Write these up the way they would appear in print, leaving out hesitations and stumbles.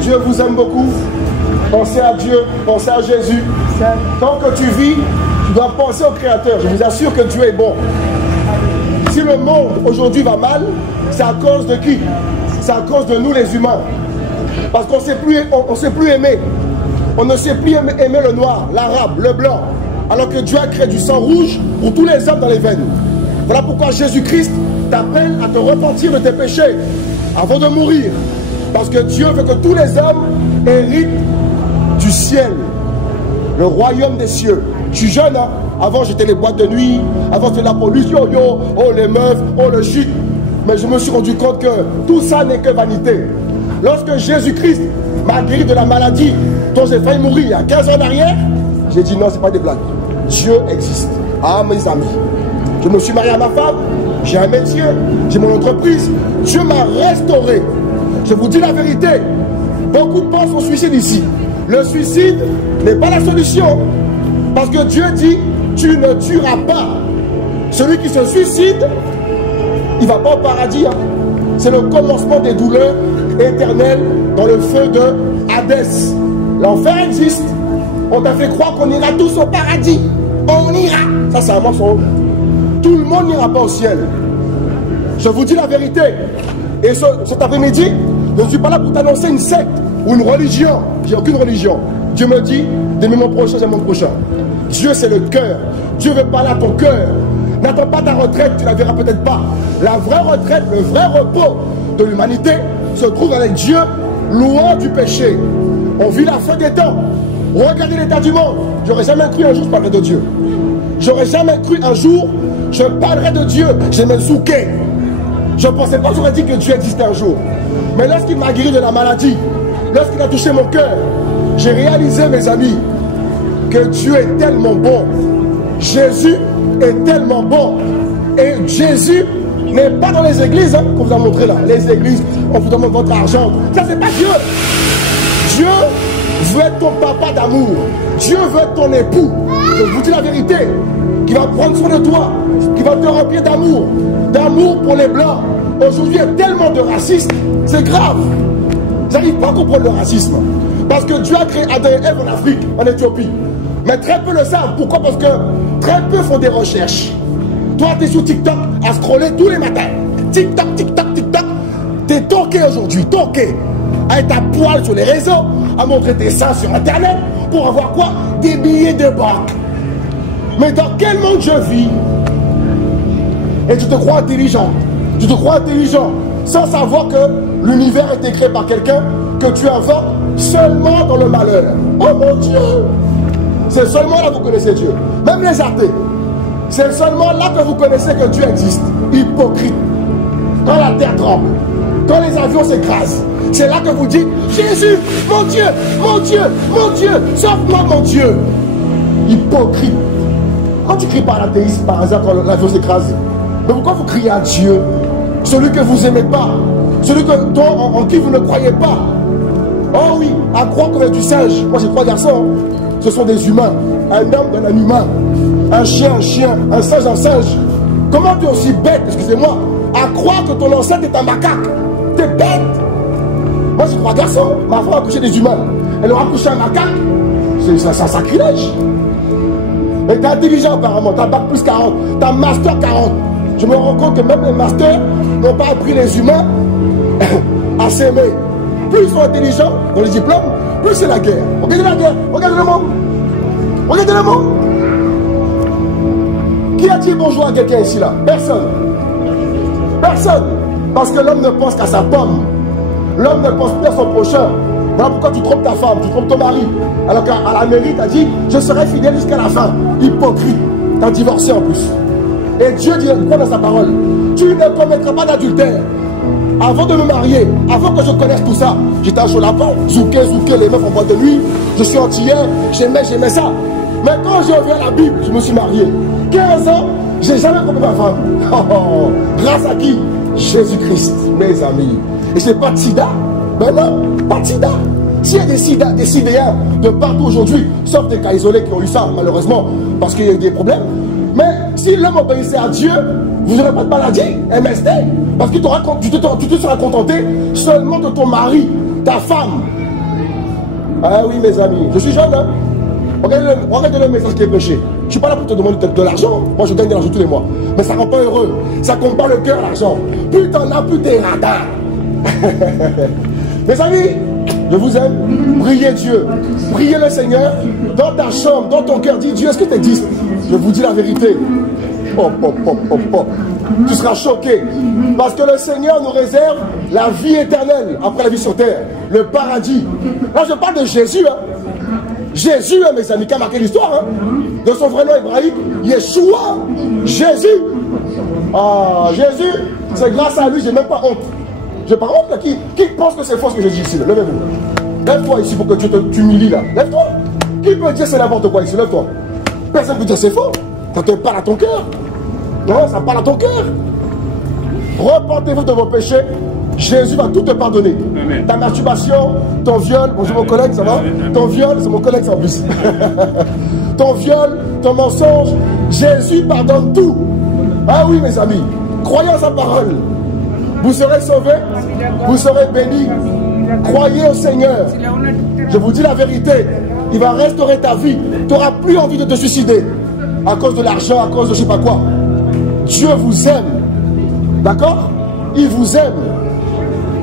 Dieu vous aime beaucoup. Pensez à Dieu, pensez à Jésus. Tant que tu vis, tu dois penser au Créateur. Je vous assure que Dieu est bon. Si le monde aujourd'hui va mal, c'est à cause de qui? C'est à cause de nous les humains. Parce qu'on ne sait plus aimer. On ne sait plus aimer le noir, l'arabe, le blanc. Alors que Dieu a créé du sang rouge pour tous les hommes dans les veines. Voilà pourquoi Jésus-Christ t'appelle à te repentir de tes péchés avant de mourir. Parce que Dieu veut que tous les hommes héritent du ciel, le royaume des cieux. Je suis jeune, hein? Avant j'étais les boîtes de nuit, avant c'était la pollution, oh les meufs, oh le shit. Mais je me suis rendu compte que tout ça n'est que vanité. Lorsque Jésus-Christ m'a guéri de la maladie dont j'ai failli mourir il y a 15 ans en arrière, j'ai dit non, c'est pas des blagues. Dieu existe. Ah mes amis, je me suis marié à ma femme, j'ai un métier, j'ai mon entreprise. Dieu m'a restauré. Je vous dis la vérité, beaucoup pensent au suicide ici. Le suicide n'est pas la solution. Parce que Dieu dit, tu ne tueras pas. Celui qui se suicide, il ne va pas au paradis. Hein. C'est le commencement des douleurs éternelles dans le feu de Hadès. L'enfer existe. On t'a fait croire qu'on ira tous au paradis. On ira. Ça, c'est un mensonge. Tout le monde n'ira pas au ciel. Je vous dis la vérité. Et cet après-midi, je ne suis pas là pour t'annoncer une secte ou une religion. J'ai aucune religion. Dieu me dit, d'aimer mon prochain, j'aime mon prochain. Dieu, c'est le cœur. Dieu veut parler à ton cœur. N'attends pas ta retraite, tu la verras peut-être pas. La vraie retraite, le vrai repos de l'humanité se trouve avec Dieu, loin du péché. On vit la fin des temps. Regardez l'état du monde. J'aurais jamais cru un jour je parlerai de Dieu. J'aurais jamais cru un jour je parlerai de Dieu. J'ai même souqué. Je ne pensais pas que j'aurais dit que Dieu existait un jour. Mais lorsqu'il m'a guéri de la maladie, lorsqu'il a touché mon cœur, j'ai réalisé, mes amis, que Dieu est tellement bon. Jésus est tellement bon. Et Jésus n'est pas dans les églises, hein, qu'on vous a montré là. Les églises, on vous demande votre argent. Ça, c'est pas Dieu. Dieu veut être ton papa d'amour. Dieu veut être ton époux. Je vous dis la vérité. Qui va prendre soin de toi. Qui va te remplir d'amour. D'amour pour les blancs. Aujourd'hui, il y a tellement de racisme. C'est grave. J'arrive pas à comprendre le racisme. Parce que Dieu a créé Adam et Ève en Afrique, en Éthiopie. Mais très peu le savent. Pourquoi? Parce que très peu font des recherches. Toi, tu es sur TikTok à scroller tous les matins. TikTok, TikTok, TikTok. Tu es toqué aujourd'hui, toqué. À être à poil sur les réseaux, à montrer tes seins sur Internet pour avoir quoi? Des billets de banque. Mais dans quel monde je vis? Et tu te crois intelligent. Tu te crois intelligent sans savoir que l'univers a été créé par quelqu'un que tu inventes seulement dans le malheur. Oh mon Dieu! C'est seulement là que vous connaissez Dieu. Même les athées. C'est seulement là que vous connaissez que Dieu existe. Hypocrite. Quand la terre tremble, quand les avions s'écrasent, c'est là que vous dites Jésus, mon Dieu, mon Dieu, mon Dieu, sauve-moi mon Dieu. Hypocrite. Quand tu cries par l'athéisme par hasard quand l'avion s'écrase, mais pourquoi vous criez à Dieu? Celui que vous n'aimez pas, celui en qui vous ne croyez pas. Oh oui, à croire qu'on est du singe. Moi j'ai 3 garçons. Ce sont des humains. Un homme d'un humain. Un chien, un singe, un singe. Comment tu es aussi bête, excusez-moi, à croire que ton ancêtre est un macaque? T'es bête. Moi j'ai 3 garçons. Ma femme a accouché des humains. Elle aura accouché un macaque. C'est un sacrilège. Mais t'es intelligent apparemment. T'as bac plus 40. T'as master 40. Je me rends compte que même les masters n'ont pas appris les humains à s'aimer. Plus ils sont intelligents dans les diplômes, plus c'est la guerre. Regardez la guerre, regardez le monde. Regardez le monde. Qui a dit bonjour à quelqu'un ici là? Personne. Personne. Parce que l'homme ne pense qu'à sa pomme. L'homme ne pense plus à son prochain. Voilà pourquoi tu trompes ta femme, tu trompes ton mari. Alors qu'à la mairie, tu as dit, je serai fidèle jusqu'à la fin. Hypocrite. Tu as divorcé en plus. Et Dieu dit quoi dans sa parole? Tu ne commettras pas d'adultère. Avant de me marier, avant que je connaisse tout ça, j'étais un chaud lapin, zouké, les meufs en boîte de nuit, je suis antillais, j'aimais ça. Mais quand j'ai ouvert la Bible, je me suis marié. 15 ans, j'ai jamais trompé ma femme. Oh, grâce à qui? Jésus-Christ, mes amis. Et c'est pas de sida? Ben non, pas de sida. S'il y a des sidéens de partout aujourd'hui, sauf des cas isolés qui ont eu ça, malheureusement, parce qu'il y a eu des problèmes. Mais si l'homme obéissait à Dieu, vous n'aurez pas de maladie, MST. Parce que tu te seras contenté seulement de ton mari, ta femme, Ah oui, mes amis, je suis jeune, hein. Regardez le message qui est prêché. Je ne suis pas là pour te demander de l'argent. Moi, je gagne de l'argent tous les mois. Mais ça ne rend pas heureux. Ça compte pas le cœur, l'argent. Plus t'en as, plus t'es radin. Mes amis, je vous aime. Priez Dieu. Priez le Seigneur. Dans ta chambre, dans ton cœur, dis Dieu, est-ce que tu existes? Je vous dis la vérité. Tu seras choqué. Parce que le Seigneur nous réserve la vie éternelle après la vie sur terre. Le paradis. Là, je parle de Jésus, hein. Jésus, hein, mes amis, qui a marqué l'histoire, hein, de son vrai nom hébraïque, Yeshua, Jésus. Ah, Jésus, c'est grâce à lui, j'ai même pas honte. J'ai pas honte, là. Qui pense que c'est faux ce que je dis ici? Levez-vous. Lève-toi ici pour que tu t'humilies là. Lève-toi. Qui peut dire c'est n'importe quoi ici? Lève-toi. Personne ne peut dire c'est faux. Ça te parle à ton cœur. Non, ça parle à ton cœur. Repentez-vous de vos péchés. Jésus va tout te pardonner. Amen. Ta masturbation, ton viol, bonjour mon collègue, ça va? Ton viol, c'est mon collègue ça en plus. Ton viol, ton mensonge, Jésus pardonne tout. Ah oui mes amis, croyez en sa parole. Vous serez sauvés, vous serez bénis. Croyez au Seigneur. Je vous dis la vérité, il va restaurer ta vie. Tu n'auras plus envie de te suicider à cause de l'argent, à cause de je ne sais pas quoi. Dieu vous aime. D'accord? Il vous aime.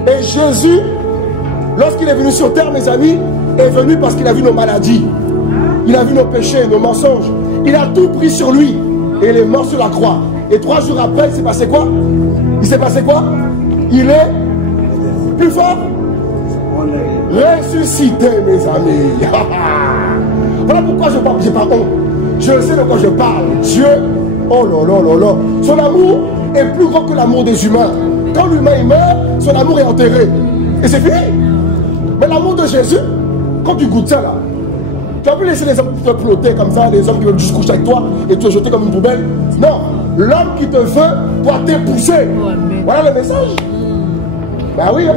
Et Jésus, lorsqu'il est venu sur terre, mes amis, est venu parce qu'il a vu nos maladies. Il a vu nos péchés, nos mensonges. Il a tout pris sur lui. Et il est mort sur la croix. Et 3 jours après, il s'est passé quoi? Il s'est passé quoi? Il est plus fort. Ressuscité, mes amis. Voilà pourquoi je parle. J'ai pas honte. Je sais de quoi je parle. Dieu, oh là là là là. Son amour est plus grand que l'amour des humains. Quand l'humain il meurt, son amour est enterré. Et c'est fini. Mais l'amour de Jésus, quand tu goûtes ça là, tu as pu laisser les hommes te flotter comme ça, les hommes qui veulent juste coucher avec toi et te jeter comme une poubelle. Non, l'homme qui te veut doit t'épouser. Voilà le message. Ben oui, hein.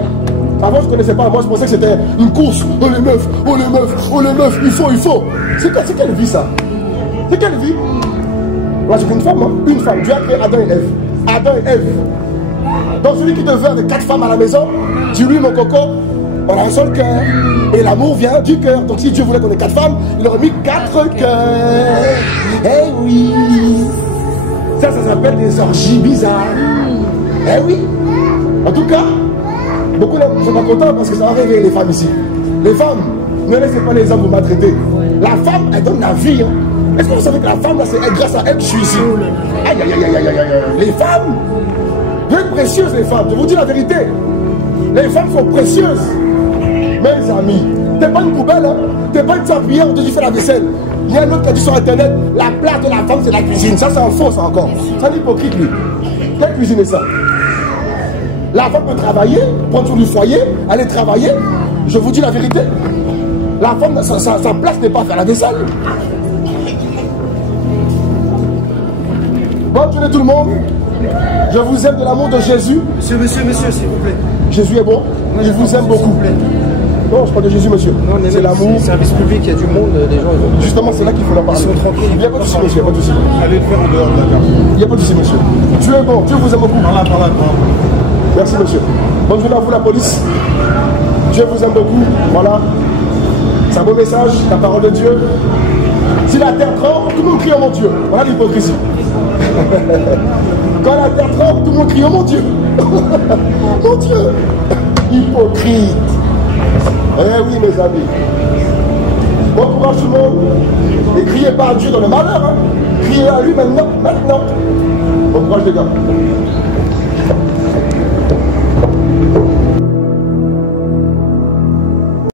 Avant je ne connaissais pas, moi je pensais que c'était une course. Oh les meufs, oh les meufs, oh les meufs, il faut. C'est quelle vie ça? C'est quelle vie? Moi j'ai qu'une femme, hein. Une femme. Dieu a créé Adam et Ève. Adam et Ève. Donc celui qui te veut avec 4 femmes à la maison, dis-lui mon coco, on a un seul cœur. Et l'amour vient du cœur. Donc si Dieu voulait qu'on ait 4 femmes, il aurait mis 4 cœurs. Eh oui. Ça s'appelle des orgies bizarres. Eh oui. En tout cas, beaucoup ne sont pas contents parce que ça va réveiller les femmes ici. Les femmes, ne laissez pas les hommes vous maltraiter. La femme, elle donne la vie. Hein. Est-ce que vous savez que la femme, c'est grâce à elle que je suis ici? Aïe, aïe, aïe, aïe, aïe, aïe. Les femmes, vous êtes précieuses les femmes. Je vous dis la vérité. Les femmes sont précieuses. Mes amis, t'es pas une poubelle, hein? T'es pas une serpillière où tu fais la vaisselle. Il y a un autre qui a dit sur internet, la place de la femme c'est la cuisine. Ça c'est un faux ça encore. C'est un hypocrite lui. Quelle cuisine est ça? La femme peut travailler, prendre sur du foyer, aller travailler. Je vous dis la vérité. La femme, sa place n'est pas à faire la vaisselle. Bonne journée tout le monde. Je vous aime de l'amour de Jésus. Monsieur, s'il vous plaît. Jésus est bon. Il vous aime beaucoup. Non, je parle de Jésus, monsieur. C'est l'amour. Service public, il y a du monde, des gens. Justement, c'est là qu'il faut la parler. Ils sont tranquilles. Il n'y a pas de souci, monsieur. Il n'y a pas de souci. Allez le faire en dehors de la carte. Il n'y a pas de souci, monsieur. Dieu est bon. Dieu vous aime beaucoup. Par là. Merci, monsieur. Bonne journée à vous, la police. Dieu vous aime beaucoup. Voilà. C'est un beau message, la parole de Dieu. Si la terre tremble, tout le monde crie oh mon Dieu. Voilà l'hypocrisie. Quand la terre tremble, tout le monde crie oh mon Dieu. Mon Dieu. Hypocrite. Eh oui, mes amis. Bon courage tout le monde. Et criez pas à Dieu dans le malheur. Hein. Criez à lui maintenant. Bon courage les gars.